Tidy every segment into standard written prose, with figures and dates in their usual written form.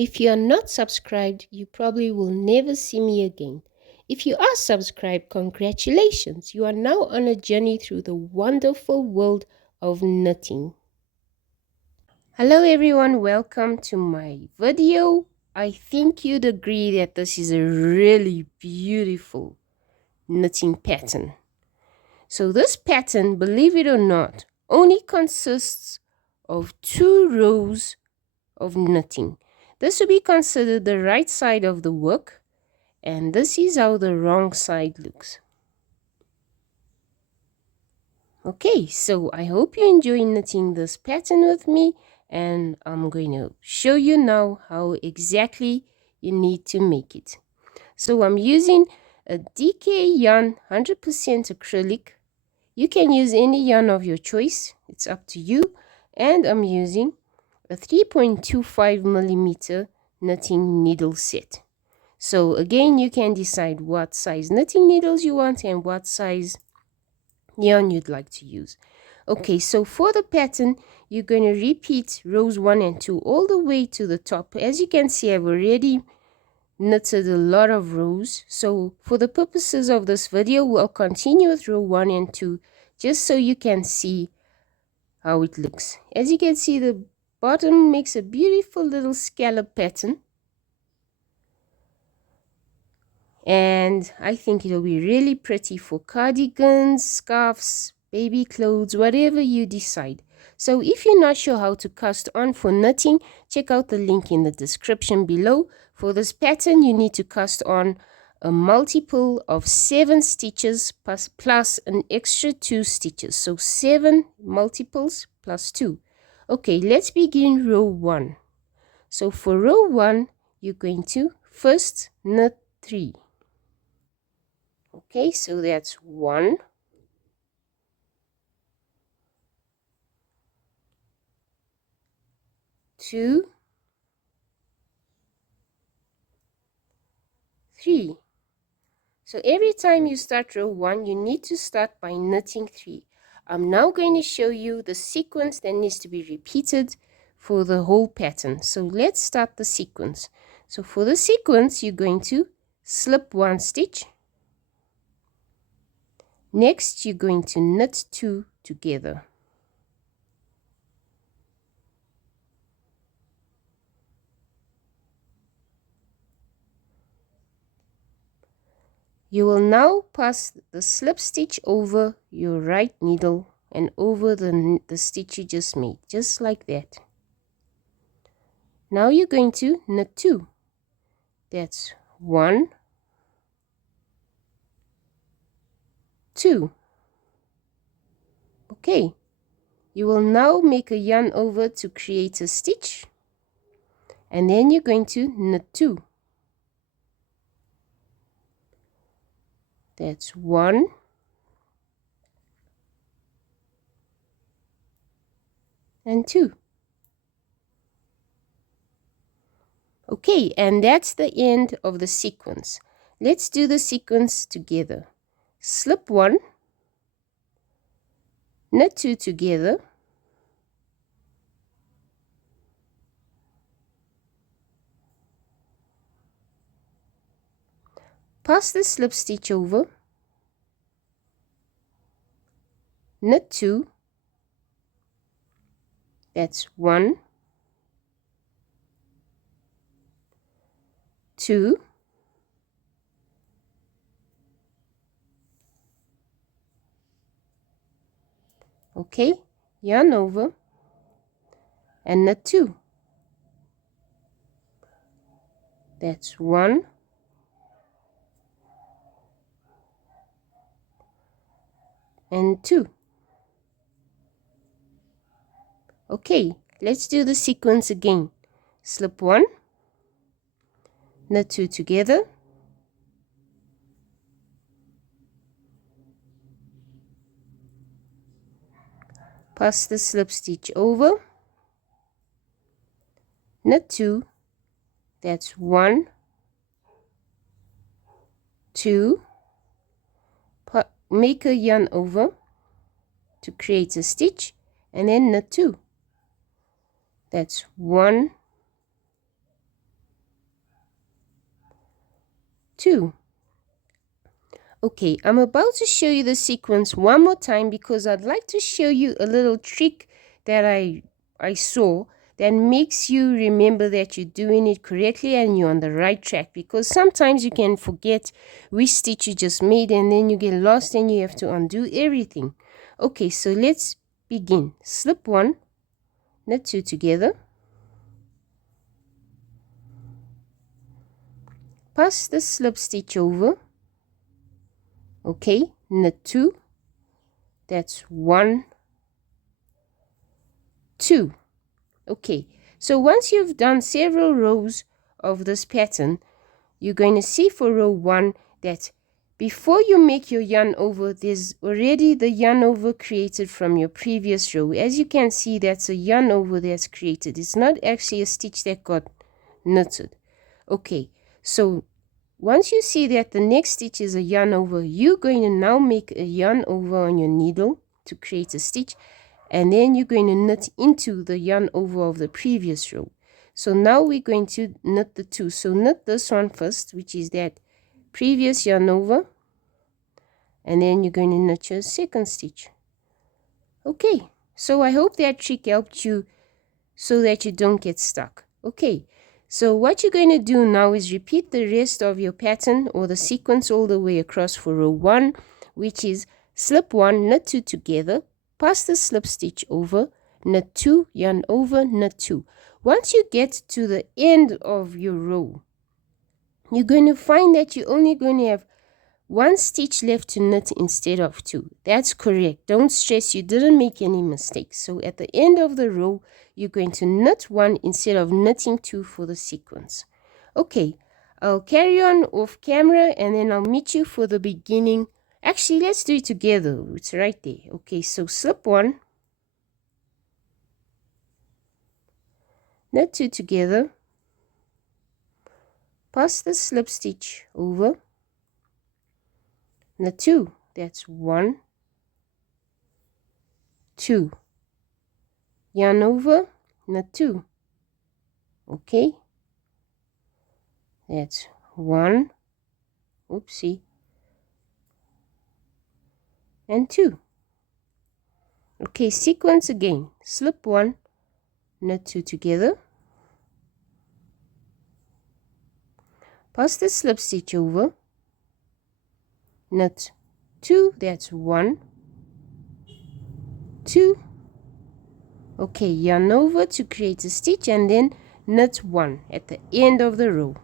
If you are not subscribed, you probably will never see me again. If you are subscribed, congratulations! You are now on a journey through the wonderful world of knitting. Hello everyone, welcome to my video. I think you'd agree that this is a really beautiful knitting pattern. So this pattern, believe it or not, only consists of 2 rows of knitting. This would be considered the right side of the work, and this is how the wrong side looks. Okay, so I hope you enjoy knitting this pattern with me, and I'm going to show you now how exactly you need to make it. So I'm using a DK yarn 100% acrylic. You can use any yarn of your choice, it's up to you, and I'm using a 3.25 millimeter knitting needle set. So again, you can decide what size knitting needles you want and what size yarn you'd like to use. Okay, so for the pattern, you're going to repeat rows 1 and 2 all the way to the top. As you can see, I've already knitted a lot of rows. So for the purposes of this video, we'll continue with row 1 and 2 just so you can see how it looks. As you can see, the bottom makes a beautiful little scallop pattern, and I think it'll be really pretty for cardigans, scarves, baby clothes, whatever you decide. So if you're not sure how to cast on for knitting, check out the link in the description below. For this pattern, you need to cast on a multiple of 7 stitches plus an extra 2 stitches. So 7 multiples plus 2. Okay, let's begin row 1. So for row 1, you're going to first knit 3. Okay, so that's 1, 2, 3. So every time you start row 1, you need to start by knitting 3. I'm now going to show you the sequence that needs to be repeated for the whole pattern. So let's start the sequence. So for the sequence, you're going to slip 1 stitch. Next, you're going to knit 2 together. You will now pass the slip stitch over your right needle and over the stitch you just made, just like that. Now you're going to knit 2. That's 1, 2. Okay, you will now make a yarn over to create a stitch, and then you're going to knit 2. That's 1, and 2. Okay, and that's the end of the sequence. Let's do the sequence together. Slip 1, knit 2 together, pass the slip stitch over, knit 2, that's 1, 2, okay, yarn over and knit 2, that's 1, and 2. Okay, let's do the sequence again. Slip 1, knit 2 together, pass the slip stitch over, knit 2, that's 1, 2, make a yarn over to create a stitch, and then knit 2. That's 1, 2. Okay, I'm about to show you the sequence one more time because I'd like to show you a little trick that I saw that makes you remember that you're doing it correctly and you're on the right track, because sometimes you can forget which stitch you just made and then you get lost and you have to undo everything. Okay, so let's begin. Slip 1, knit 2 together, pass the slip stitch over. Okay, knit 2, that's 1, 2. Okay, so once you've done several rows of this pattern, you're going to see for row 1 that before you make your yarn over, there's already the yarn over created from your previous row. As you can see, that's a yarn over that's created. It's not actually a stitch that got knitted. Okay, so once you see that the next stitch is a yarn over, you're going to now make a yarn over on your needle to create a stitch, and then you're going to knit into the yarn over of the previous row. So now we're going to knit the 2. So knit this one first, which is that previous yarn over, and then you're going to knit your second stitch. Okay, so I hope that trick helped you so that you don't get stuck. Okay, so what you're going to do now is repeat the rest of your pattern or the sequence all the way across for row 1, which is slip 1, knit 2 together, pass the slip stitch over, knit 2, yarn over, knit 2. Once you get to the end of your row, you're going to find that you're only going to have 1 stitch left to knit instead of 2. That's correct. Don't stress, you didn't make any mistakes. So at the end of the row, you're going to knit 1 instead of knitting 2 for the sequence. Okay, I'll carry on off camera and then I'll meet you for the beginning. Actually, let's do it together. It's right there. Okay, so slip 1, knit 2 together, pass the slip stitch over, knit 2, that's 1, 2, yarn over, knit 2. Okay, that's 1, oopsie, and 2. Okay, sequence again. Slip 1, knit 2 together, pass the slip stitch over, knit 2, that's 1, 2. Okay, yarn over to create a stitch and then knit 1 at the end of the row.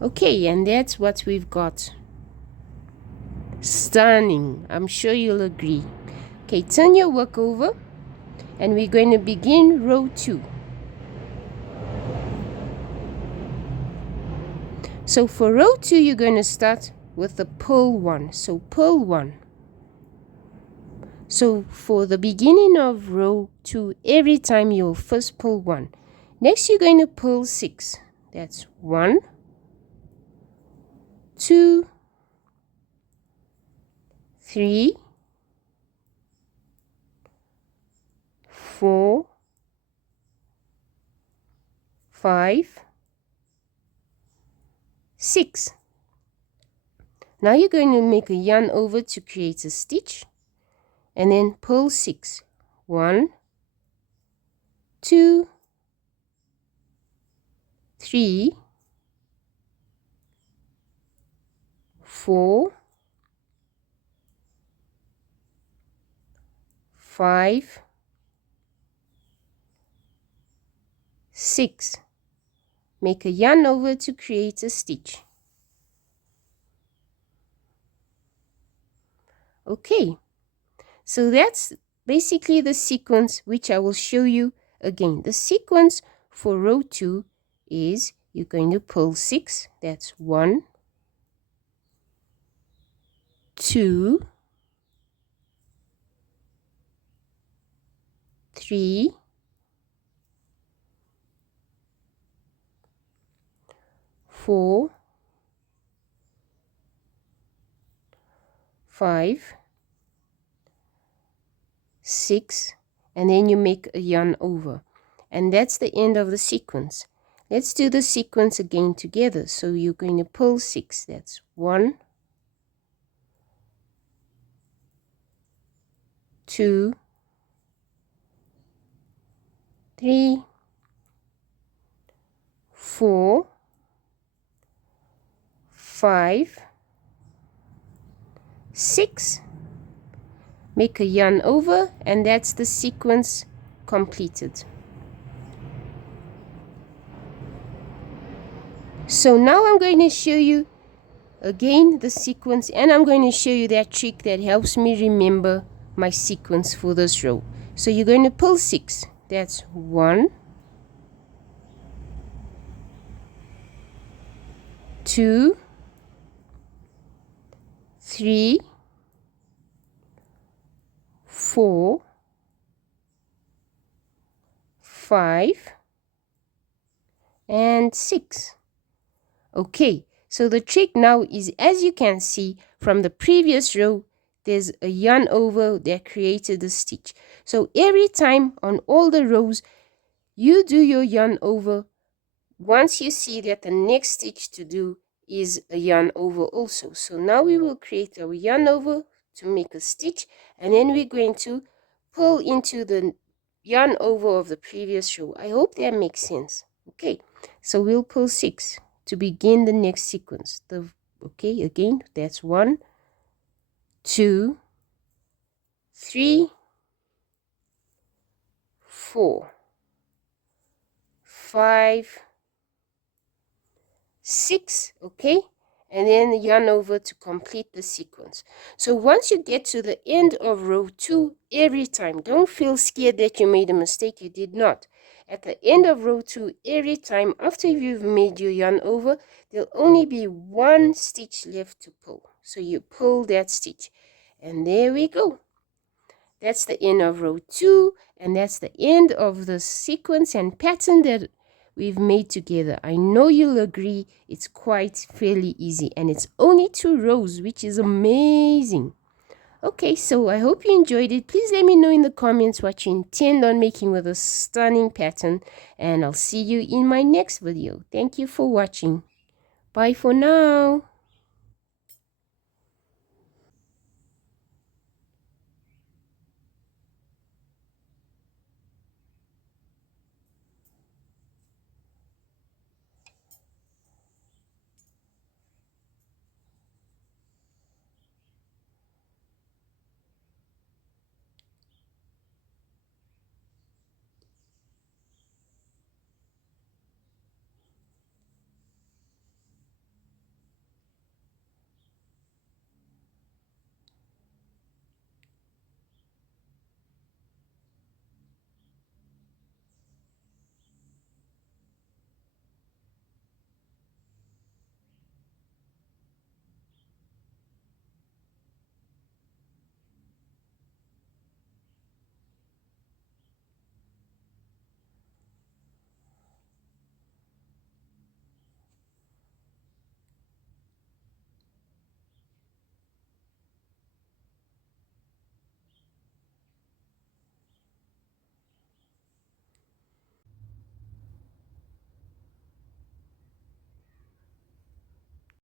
Okay, and that's what we've got. Stunning, I'm sure you'll agree. Okay, turn your work over and we're going to begin row 2. So for row 2, you're going to start with the purl 1. So purl 1. So for the beginning of row 2, every time you'll first purl 1. Next, you're going to purl 6. That's 1, 2, 3, 4, 5, 6. Now you're going to make a yarn over to create a stitch and then purl 6. 1, 2, 3, 4, 5, 6. Make a yarn over to create a stitch. Okay, so that's basically the sequence which I will show you again. The sequence for row 2 is you're going to purl 6. That's 1, 2, 3, 4, 5, 6, and then you make a yarn over, and that's the end of the sequence. let's do the sequence again together. So you're going to pull 6. That's 1, 2, 3, 4, 5, 6. Make a yarn over, and that's the sequence completed. So now I'm going to show you again the sequence, and I'm going to show you that trick that helps me remember my sequence for this row. So you're going to pull 6. That's 1, 2, 3, 4, 5, and 6. Okay, so the trick now is, as you can see from the previous row, there's a yarn over that created the stitch. So every time on all the rows, you do your yarn over. Once you see that the next stitch to do is a yarn over also. So now we will create our yarn over to make a stitch, and then we're going to pull into the yarn over of the previous row. I hope that makes sense. Okay, so we'll pull 6 to begin the next sequence. Okay, again, that's 1, 2, 3, 4, 5, 6, okay, and then yarn over to complete the sequence. So once you get to the end of row 2, every time, don't feel scared that you made a mistake. You did not. At the end of row 2, every time after you've made your yarn over, there'll only be 1 stitch left to pull. So you pull that stitch, and there we go. That's the end of row 2, and that's the end of the sequence and pattern that we've made together. I know you'll agree it's quite fairly easy, and it's only 2 rows, which is amazing. Okay, so I hope you enjoyed it. Please let me know in the comments what you intend on making with a stunning pattern, and I'll see you in my next video. Thank you for watching. Bye for now.